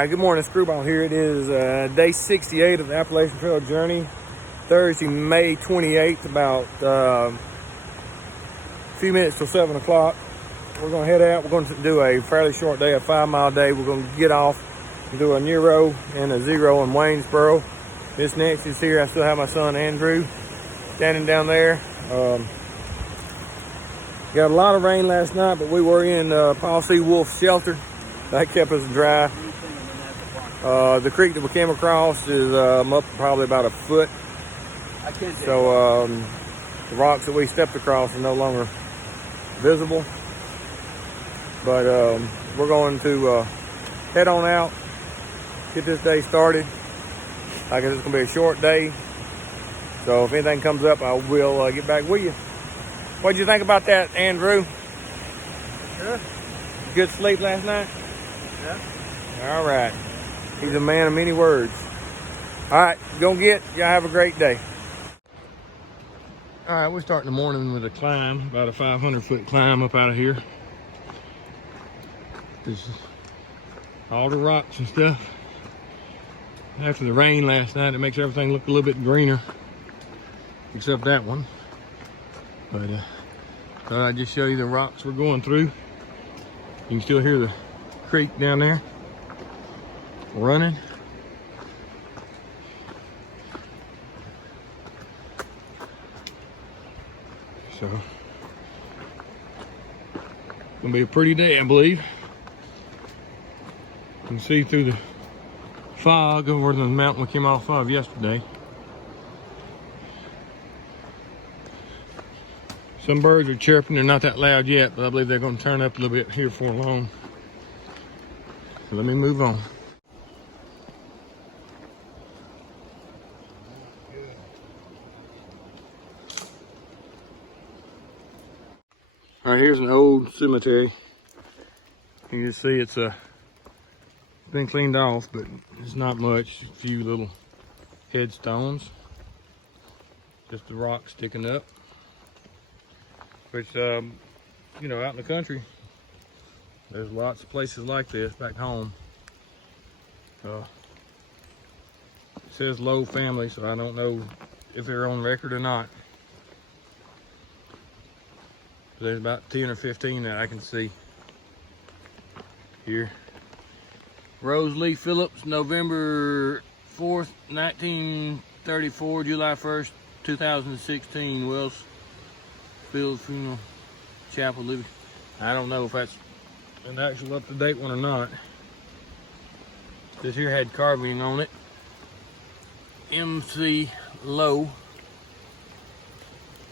Alright, good morning, Screwball here. It is day 68 of the Appalachian Trail journey. Thursday, May 28th, about a few minutes till 7 o'clock. We're going to head out. We're going to do a fairly short day, a 5-mile day. We're going to get off and do a Nero and a Zero in Waynesboro. This next is here. I still have my son Andrew standing down there. Got a lot of rain last night, but we were in Pkwy Wolfe shelter. That kept us dry. The creek that we came across is up probably about a foot. So the rocks that we stepped across are no longer visible. But we're going to head on out, get this day started. Like I said, it's going to be a short day. So if anything comes up, I will get back with you. What did you think about that, Andrew? Good. Good sleep last night? Yeah. All right. He's a man of many words. All right, y'all have a great day. All right, we're starting the morning with a climb, about a 500-foot climb up out of here. There's all the rocks and stuff. After the rain last night, it makes everything look a little bit greener, except that one. But thought I'd just show you the rocks we're going through. You can still hear the creek down there running. So gonna be a pretty day, I believe. You can see through the fog over the mountain we came off of yesterday. Some birds are chirping. They're not that loud yet, but I believe they're going to turn up a little bit here for long. So let me move on. All right, here's an old cemetery. You can just see it's been cleaned off, but it's not much. A few little headstones. Just the rock sticking up. Which, you know, out in the country, there's lots of places like this back home. It says Lowe family, so I don't know if they're on record or not. But there's about 10 or 15 that I can see here. Rose Lee Phillips, November 4th, 1934, July 1st, 2016, Wells Field Funeral Chapel, Libby. I don't know if that's an actual up-to-date one or not. This here had carving on it. MC Lowe.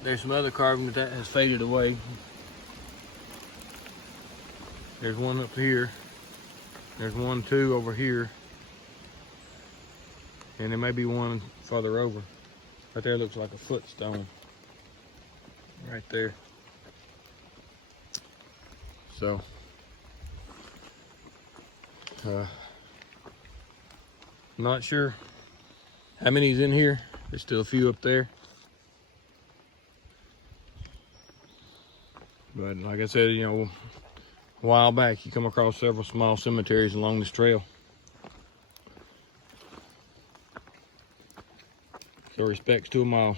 There's some other carving, but that has faded away. There's one up here. There's one, two over here. And there may be one farther over. Right there looks like a footstone. Right there. So not sure how many's in here. There's still a few up there, but like I said, you know, a while back you come across several small cemeteries along this trail. So respects to them all.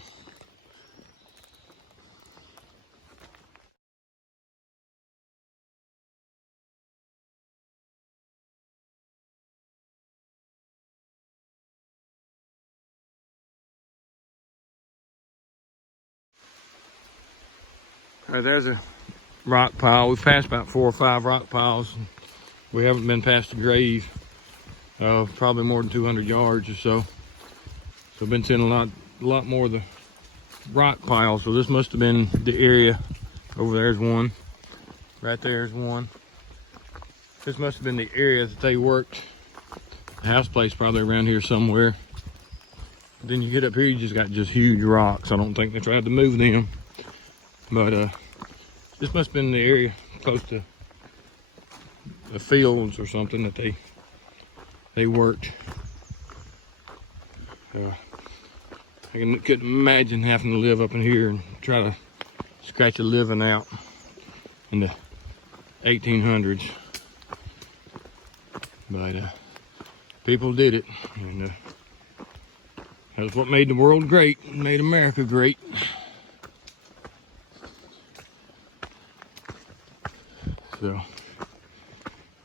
All right, there's a rock pile. We've passed about 4 or 5 rock piles. We haven't been past the grave, probably more than 200 yards or so. So I've been seeing a lot more of the rock piles. So this must have been the area. Over there's one. Right there's one. This must have been the area that they worked. The house place probably around here somewhere. But then you get up here, you just got huge rocks. I don't think they tried to move them. But this must have been the area close to the fields or something that they worked. I couldn't imagine having to live up in here and try to scratch a living out in the 1800s. But people did it. And that's what made the world great, made America great. So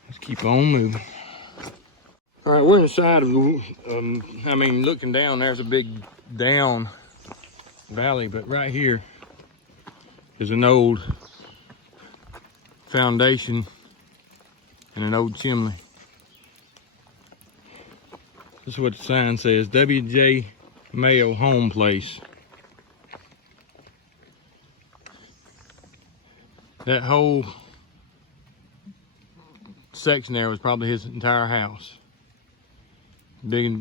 let's keep on moving. All right, we're inside of looking down, there's a big down valley, but right here is an old foundation and an old chimney. This is what the sign says, W.J. Mayo Home Place. That whole section there was probably his entire house. Big,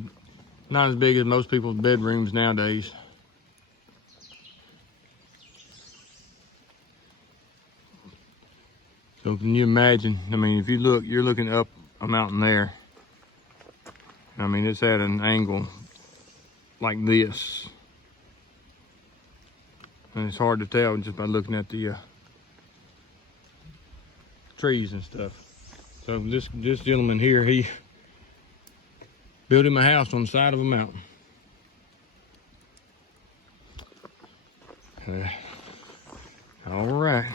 not as big as most people's bedrooms nowadays. So can you imagine? I mean, if you look, you're looking up a mountain there. I mean, it's at an angle like this. And it's hard to tell just by looking at the trees and stuff. So this gentleman here, he built him a house on the side of a mountain. All right.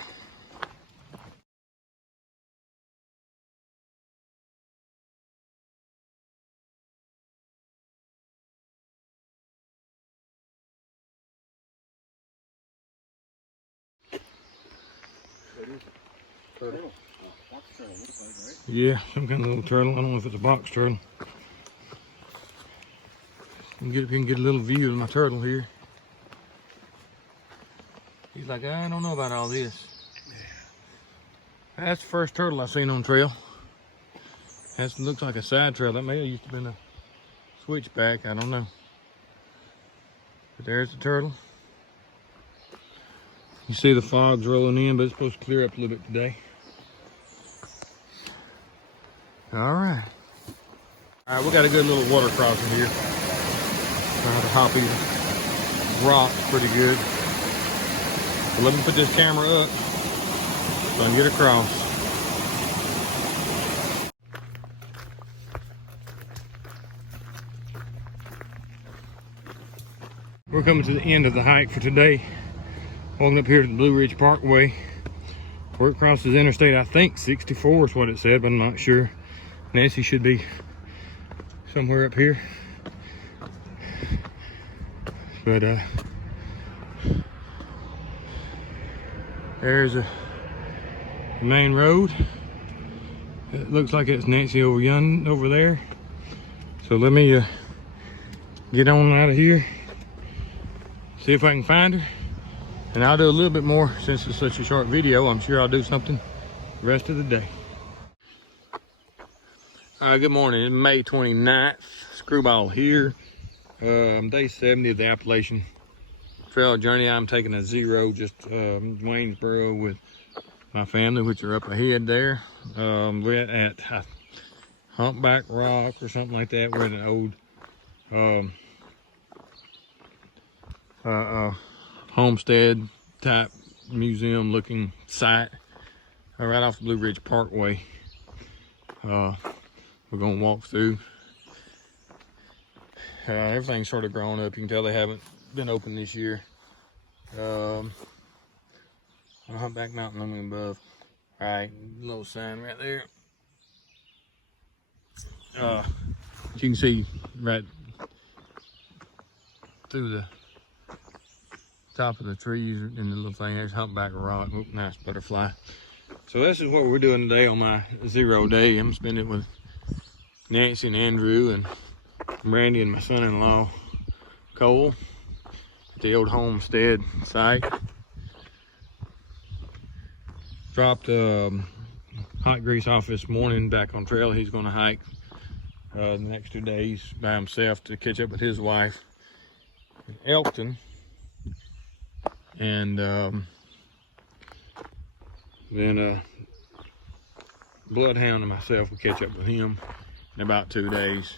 Turtle. Box turtle, looks like, right? Yeah, some kind of little turtle. I don't know if it's a box turtle. You can get a little view of my turtle here. He's like, I don't know about all this. That's the first turtle I've seen on trail. That looks like a side trail. That may have used to been a switchback. I don't know. But there's the turtle. You see the fog's rolling in, but it's supposed to clear up a little bit today. All right. All right, we got a good little water crossing here. Trying to hop these rocks pretty good. So let me put this camera up so I can get across. We're coming to the end of the hike for today. Walking up here to the Blue Ridge Parkway, where it crosses Interstate, I think 64 is what it said, but I'm not sure. Nancy should be somewhere up here. But there's a main road. It looks like it's Nancy over there. So let me get on out of here, see if I can find her. And I'll do a little bit more since it's such a short video. I'm sure I'll do something the rest of the day. Good morning. It's May 29th. Screwball here. Day 70 of the Appalachian Trail journey. I'm taking a zero, just Waynesboro with my family, which are up ahead there. We're at Humpback Rock or something like that. We're at an old homestead type museum looking site right off the Blue Ridge Parkway. We're gonna walk through. Everything's sort of grown up. You can tell they haven't been open this year. Humpback Mountain looming above. All right, little sign right there. You can see right through the top of the trees in the little thing. There's Humpback Rock. Oop, nice butterfly. So this is what we're doing today on my zero day. I'm spending it with Nancy and Andrew and Brandy and my son-in-law Cole at the old homestead site. Dropped hot grease off this morning back on trail. He's going to hike the next 2 days by himself to catch up with his wife in Elkton. And then Bloodhound and myself will catch up with him in about 2 days.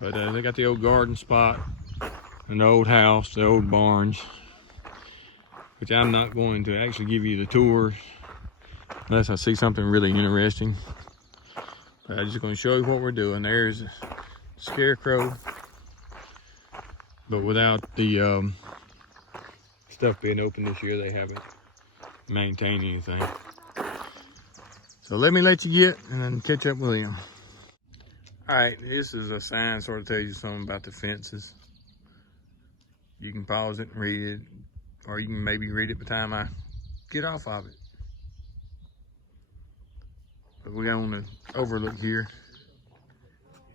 But they got the old garden spot, an old house, the old barns, which I'm not going to actually give you the tour unless I see something really interesting. I'm just going to show you what we're doing. There's a scarecrow, but without the stuff being open this year, they haven't maintained anything. So let me let you get and then catch up with him. All right, this is a sign sort of tells you something about the fences. You can pause it and read it, or you can maybe read it by the time I get off of it. But we're on the overlook here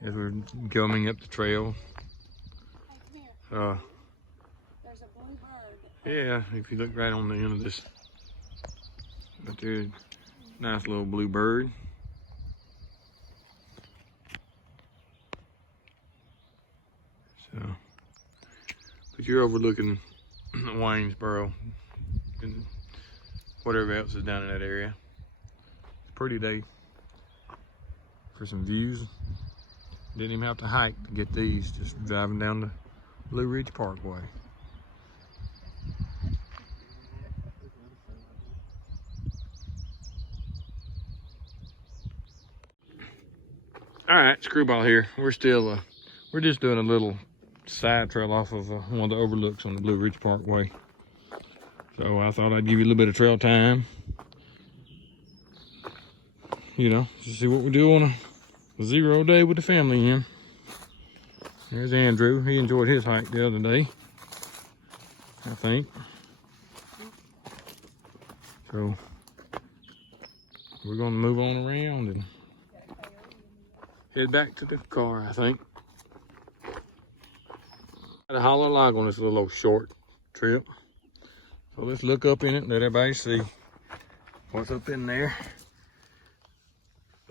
as we're coming up the trail. Hey, come here. There's a blue bird. Yeah, if you look right on the end of this, right there, nice little blue bird. So, but you're overlooking Waynesboro and whatever else is down in that area. It's a pretty day for some views. Didn't even have to hike to get these, just driving down the Blue Ridge Parkway. All right, Screwball here. We're still, we're just doing a little side trail off of one of the overlooks on the Blue Ridge Parkway. So I thought I'd give you a little bit of trail time. You know, to see what we do on a 0 day with the family here. There's Andrew. He enjoyed his hike the other day, I think. So we're gonna move on around and head back to the car, I think. Got a holler log on this little old short trip. So let's look up in it and let everybody see what's up in there.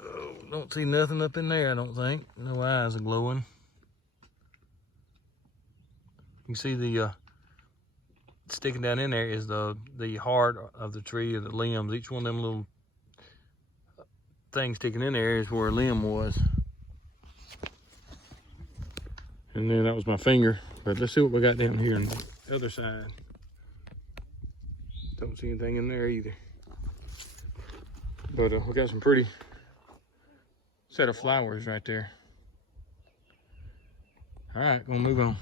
Oh, don't see nothing up in there, I don't think. No eyes are glowing. You can see the sticking down in there is the heart of the tree, or the limbs. Each one of them little things sticking in there is where a limb was. And then that was my finger. But let's see what we got down here on the other side. Don't see anything in there either. But we got some pretty set of flowers right there. All right, gonna move on.